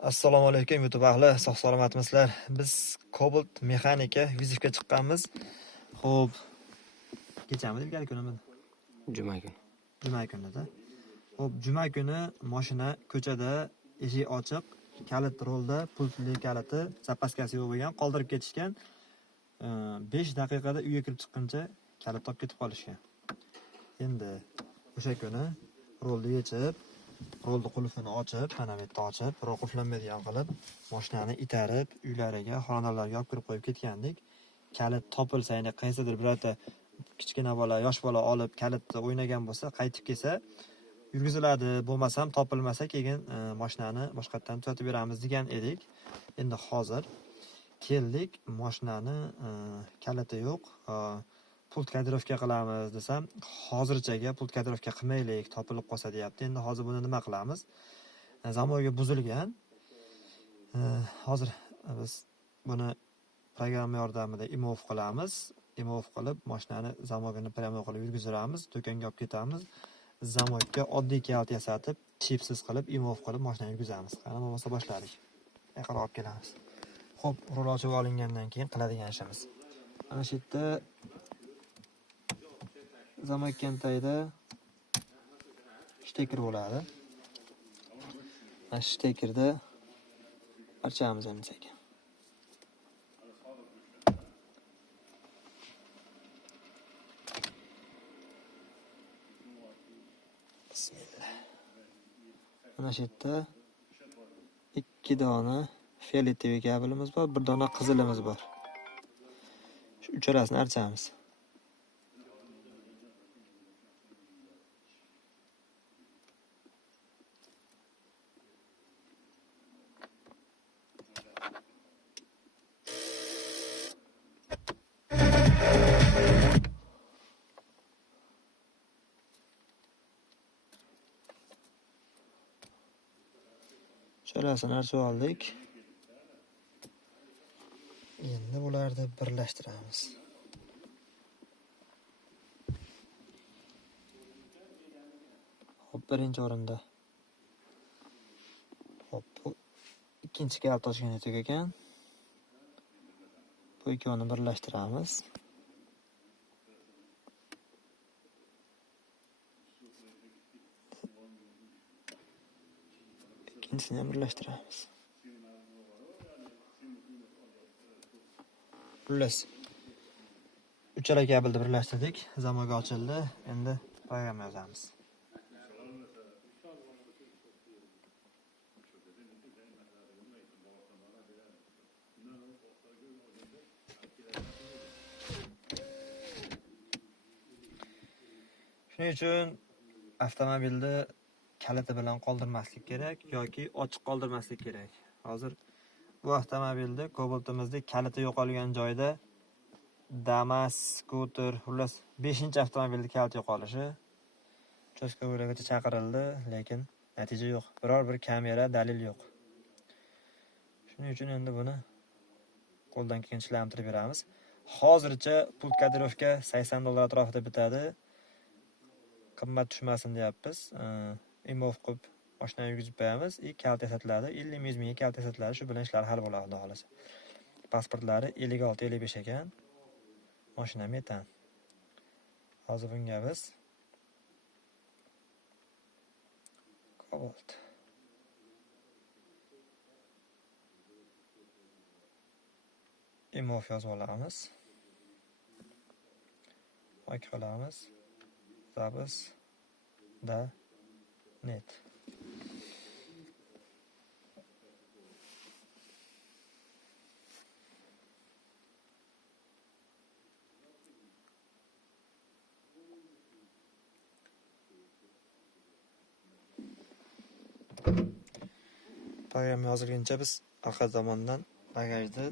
Assalomu alaykum YouTube ahli, sog' salomatmisizlar? Biz Cobalt mexanika vizitga chiqqanmiz. Xo'p, kechami ilgari kunimi? Juma kuni. Juma kunida. Xo'p, juma kuni mashina ko'chada eshik ochiq, kalit rolda, pultli kaliti, zapaskasi yo'q bo'lgan, qoldirib ketishgan. 5 daqiqada uyga kirib chiqquncha kalit topib ketib qolishgan. Endi o'sha kuni rolni yechib, rolni qulfini ochib, mana bu yerda ochib, rol qulflanmaydigan qilib, mashinani itarib, uylariga, xonadonlarga olib kirib qo'yib ketgandik. Kalit topilsa, ya'ni qaysidir birorta kichkina bola, yosh bola olib kalitni o'ynagan bo'lsa, qaytib kelsa, yurgiziladi, bo'lmasam topilmasa keyin mashinani boshqatdan tuzatib beramiz degan edik. Endi hozir keldik, mashinani kaliti yo'q. Pult kodirovka qilamiz desam, hozirchaga pult kodirovka qilmaylik, topilib qolsa deyapti. Endi hozir buni nima qilamiz? Zamoga buzilgan. Hozir biz buni programma yordamida imov qilamiz. Imov qilib, mashinani zamogini pramo qilib yurgizamiz, do'konga olib ketamiz. Zamogga oddiy kalt yasatib, chipsiz qilib, imov qilib mashinani yurgizamiz. Qani bo'lmasa boshladik. Yaqinroq olib kelamiz. Xo'p, rol ochib olingandan keyin qiladigan ishimiz. Mana shu yerda zamok kentayda shtekir bo'ladi. Mana shu shtekirda ochamiz endi sekin. Bismillah. Mana shu yerda 2 dona fioletoviy kabelimiz bor, 1 dona qizilimiz bor. Shu uchalasini archamiz. Uchalasini archib oldik. Endi bularni birlashtiramiz. Hop, birinchi o'rinda. Hop, bu ikkinchi kalt ochgan ekan. Bu ikkovini birlashtiramiz. İkincisini ham birlashtiramiz. Xullas, uchala kabelni birlashtirdik, zamog ochildi. Endi program yozamiz. Shuning uchun avtomobilni kaliti bilan qoldirmaslik kerak yoki ochiq qoldirmaslik kerak. Hozir bu avtomobilda Cobalt'imizda kaliti yo'qolgan joyda Damas, skuter, xullas 5-avtomobilda kaliti yo'qolishi uchastkavoylargacha chaqirildi, lekin natija yo'q. Biror bir kamera dalil yo'q. Shuning uchun endi buni qo'ldan kelgancha ishlantirib beramiz. Hozircha pult kodirovka $80 atrofida bitadi. Qimmat tushmasin deyapmiz. Imov qilib mashinani yurgizib qo'yamiz. Kalt yasatiladi, 50-100 ming kalt yasatiladi, shu bilan ishlar hal bo'ladi, xudo xolasa. Pasportlari 56-55 ekan. Mashina metan. Hozir bunga biz Cobalt imov yozib olamiz. Oq qilamiz. Zabis da net. Program yozilguncha biz orqa tomondan bagajni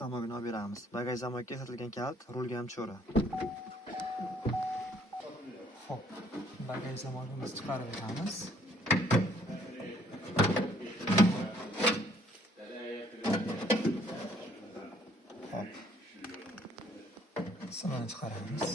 zamogini olib beramiz. Bagaj zamogga yasatilgan kalt, rulga ham tushaveradi. Xo'p, bagaj zamogimizni chiqarib beramiz. Hop. Simani chiqaramiz.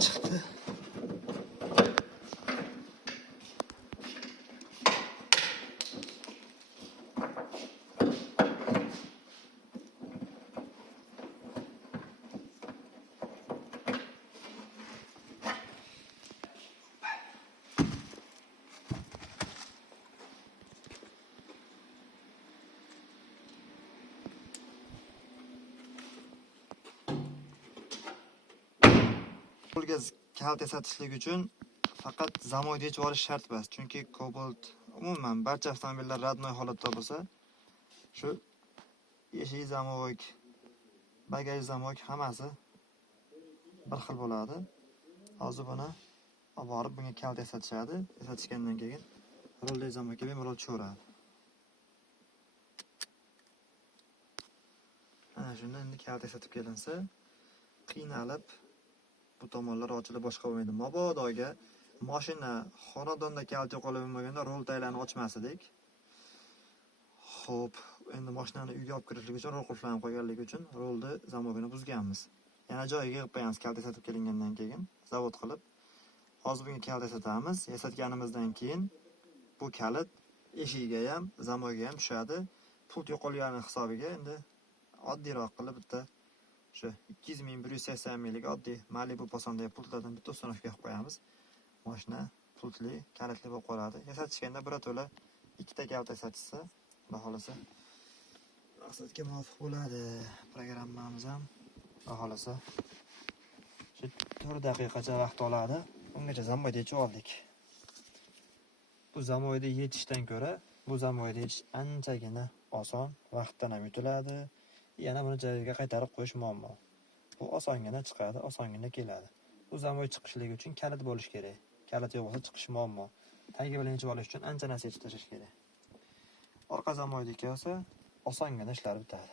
chiqdi. Pulga kalt eslatishlik uchun faqat zamoyni yechib olish shart emas. Chunki Cobalt umuman barcha avtomobillar radnoy holatda bo'lsa, shu eshik zamoy, bagaj zamoy hammasi bir xil bo'ladi. Hozir buni olib borib bunga kalt eslatishadi. Eslatishgandan keyin roldagi zamoyga bemalol tushaveradi. Ana shunda endi kalt eslatib kelinsa, qiynalib bu tomonlar ochilib boshqa bo'lmaydi. Mabodoga mashina xonadonda kalt yo'qolib bo'lmaganda rol taylarni ochmas edik. Xo'p, endi mashinani uyga olib kirishlik uchun rol qulflanib qo'yganligi uchun rolni zamoyini buzganmiz. Yana joyiga qo'yib qo'yamiz kalt eslatib kelingandan keyin zavod qilib. Hozir bunga kalt eslatamiz. Eslatganimizdan keyin bu kalit eshigiga ham, zamoyga ham tushadi. Pult yo'qolgani hisobiga endi oddiyroq qilib bitta shu 200 ming 180 minglik oddiy Malibu Passat'dagi pultlardan bitta uстановka qilib qo'yamiz. Mashina pultli, kalitli bo'lib qoladi. Yasatishganda birato'la ikkita kalt yasatishsa, xudo xolasa maqsadga muvofiq bo'ladi. Programmamiz ham xudo xolasa shu 4 daqiqacha vaqt oladi. Ungacha zamoyni yechib oldik. Bu zamoyni yechishdan ko'ra, bu zamoyni yechish anchagina oson, vaqtdan ham yutiladi. Yana buni joyiga qaytarib qo'yish muammo. Bu osongina chiqadi, osongina keladi. Bu zamoy chiqishligi uchun kalit bo'lish kerak. Kalit yo'q bo'lsa chiqish muammo. Tagi bilan yechib olish uchun ancha narsa yechib tashlash kerak. Orqa zamoyni kelsa, osongina ishlar bitadi.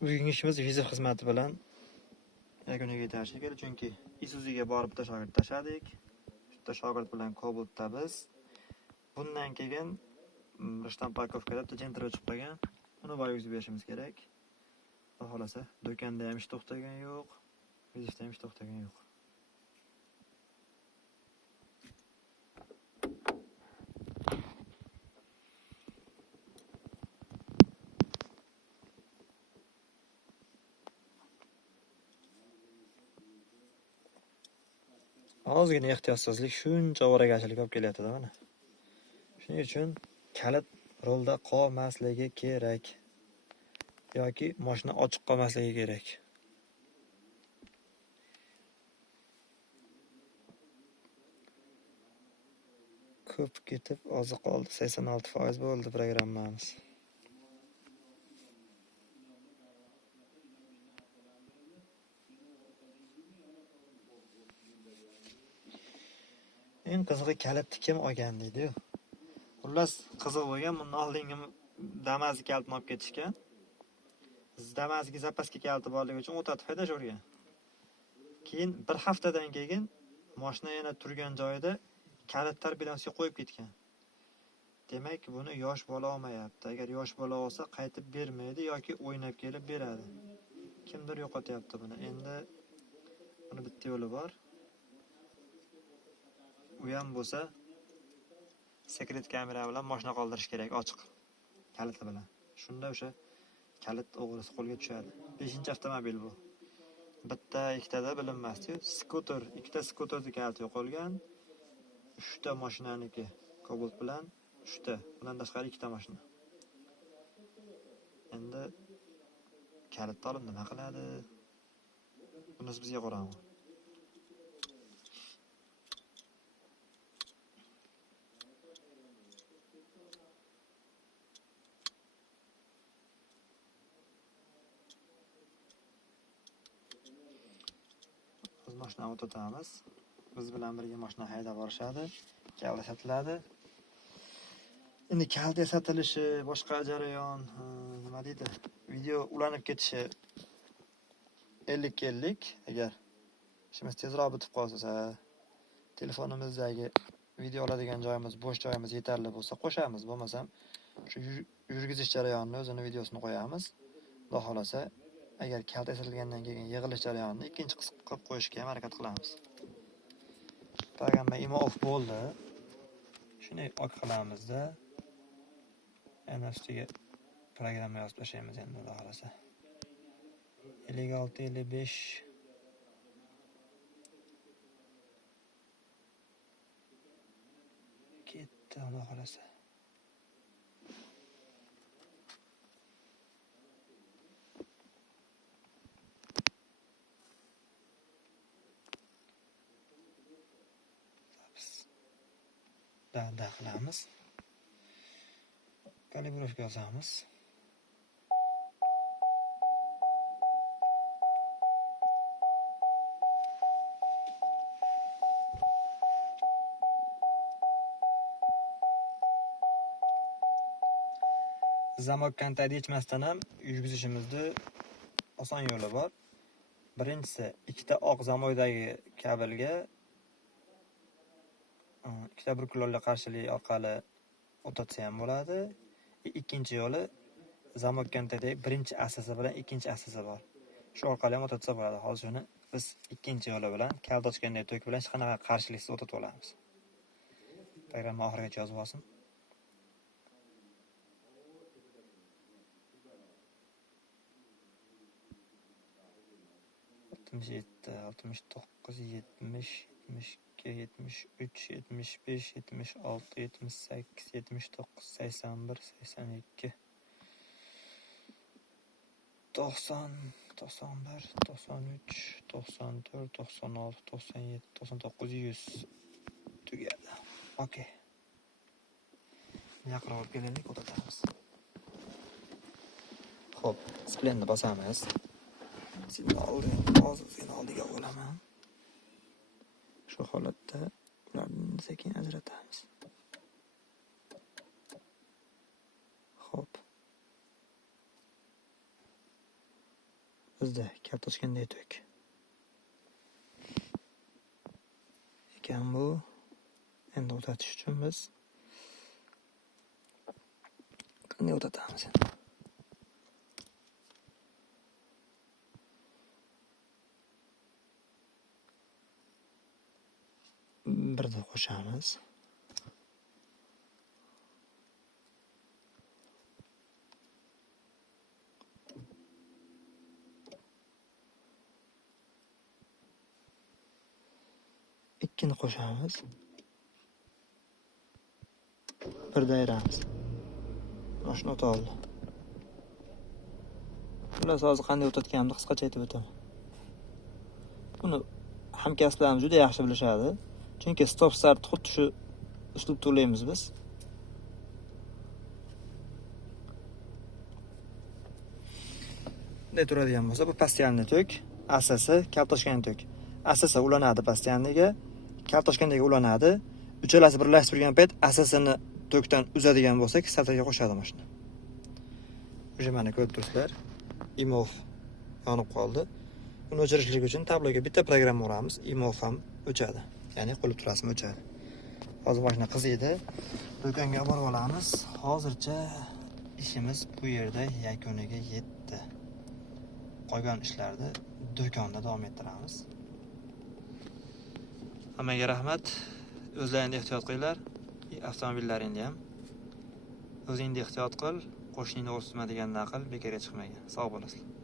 Bugungi ishimiz viza xizmati bilan yakuniga yetishga keldi, chunki Isuzuga borib bitta shogird tashladik. Bitta shogird bilan Cobaltda biz. Bundan keyin shtampakovkada bitta jentra chiqib qolgan. Uni boyib berishimiz kerak. Xudo xolasa, do'konda ham ish to'xtagan yo'q, bizda ham ish to'xtagan yo'q. Ozgina ehtiyotsizlik shuncha ovoragarchilik olib kelyapti-da mana. Shuning uchun kalit rolda qolmasligi kerak yoki mashina ochiq qolmasligi kerak. Ko'p ketib, ozi qoldi, 86% bo'ldi programmamiz. Eng qizig'i kalitni kim olgan deydi-yu. Xullas, qiziq bo'lgan, bundan oldingi Damas'ga kalitni olib ketishgan. Damas'ga zapaska kaliti borligi uchun o'tatib haydashavergan. Keyin bir haftadan keyin mashina yana turgan joyida kalitlar bilansiga qo'yib ketgan. Demak, buni yosh bola olmayapti. Agar yosh bola olsa, qaytib bermaydi yoki o'ynab kelib beradi. Kimdir yo'qotyapti buni. Endi buni bitta yo'li bor. U ham bo'lsa, sekret kamera bilan mashina qoldirish kerak ochiq kaliti bilan. Shunda o'sha kalit o'g'risi qo'lga tushadi. 5-avtomobil bu. Bitta, ikkitada bilinmasdi. Skuter, ikkita skuterning kaliti yo'qolgan. 3 ta mashinaniki Cobalt bilan 3 ta. Bundan tashqari 2 ta mashina. Endi kalit olib nima qiladi? Bunisi bizga qorong'u. Biz mashinani o'tamiz. biz bilan birga mashina haydab borishadi, kalta sotiladi. Endi kalta sotilishi boshqa jarayon, nima deydi? Video ulanib ketishi 50-50. Agar ishimiz tezroq bitib qolsa, telefonimizdagi video oladigan joyimiz, bo'sh joyimiz yetarli bo'lsa qo'shamiz, bo'lmasam shu yurgizish jarayonini o'zini videosini qo'yamiz. Xudo xolasa, agar kalta sotilgandan keyin yig'ilish jarayonini ikkinchi qilib qo'yishga ham harakat qilamiz. Programma imo-off bo'ldi. Shuni ok qilamizda. Yana ustiga programma yozib tashlaymiz endi, xudo xolasa. 56 55 ketdi, xudo xolasa. Da qilamiz. Kalibrovka yozamiz. Zamok kontayni yechmasdan ham yurgizishimizda oson yo'li bor. Birinchisi, ikkita oq zamokdagi kabelga ikkita burkulolli qarshilik orqali o'tatsa ham bo'ladi. Ikkinchi yo'li, zamok kontaydagi birinchi asasi bilan ikkinchi asasi bor. Shu orqali ham o'tatsa bo'ladi. Hozir shuni biz ikkinchi yo'li bilan kalta ochganday tok bilan hech qanaqa qarshiliksiz o'tatib olamiz. Programma oxirigacha yozib olsin. 67, 69, 70, 72, 73, 75, 76, 78, 79, 81, 82, 90, 91, 93, 94, 96, 97, 99, 100 tugadi. Okey. Yaqinroq kelaylik, o'tatamiz. Xo'p, splenni bosamiz. Seni oldiga olaman. Shu holatda ularni sekin ajratamiz. Xo'p. Bizda kalta ochganday tok ekan bu. Endi o'tatish uchun biz qanday o'tatamiz endi? Birda qo'shamiz. Ikkini qo'shamiz. Birda ayiramiz. Mashina o'ta oldi. Xullas, hozir qanday o'tatganimni qisqacha aytib o'taman. Buni hamkasblarimiz juda yaxshi bilishadi. Chunki stop start xuddi shu uslubda o'ylaymiz biz. Bunday turadigan bo'lsa, bu pastialniy tok, asasi kaltoshgan tok. Asasi ulanadi pastialniga, kaltoshgandagi ulanadi. Uchalasi birlashib turgan payt asasini tokdan uzadigan bo'lsak, starterga qo'shadi mashina. O'sha mana ko'rib turibsizlar. Imo-off yonib qoldi. Uni o'chirishlik uchun tabloga bitta programma uramiz, imo-off ham o'chadi. Ya'ni qo'lib turasizmi o'chadi. Hozir mashina qiziydi. Do'konga olib borib olamiz. Hozircha ishimiz bu yerda yakuniga yetdi. Qolgan ishlarni do'konda davom ettiramiz. Hammaga rahmat. O'zlaringizga ehtiyot qilinglar. Avtomobillaringni ham o'zingni ehtiyot qil. Qo'shningni o'rtma degandan qil, bekarga chiqmagan. Sog' bo'lasizlar.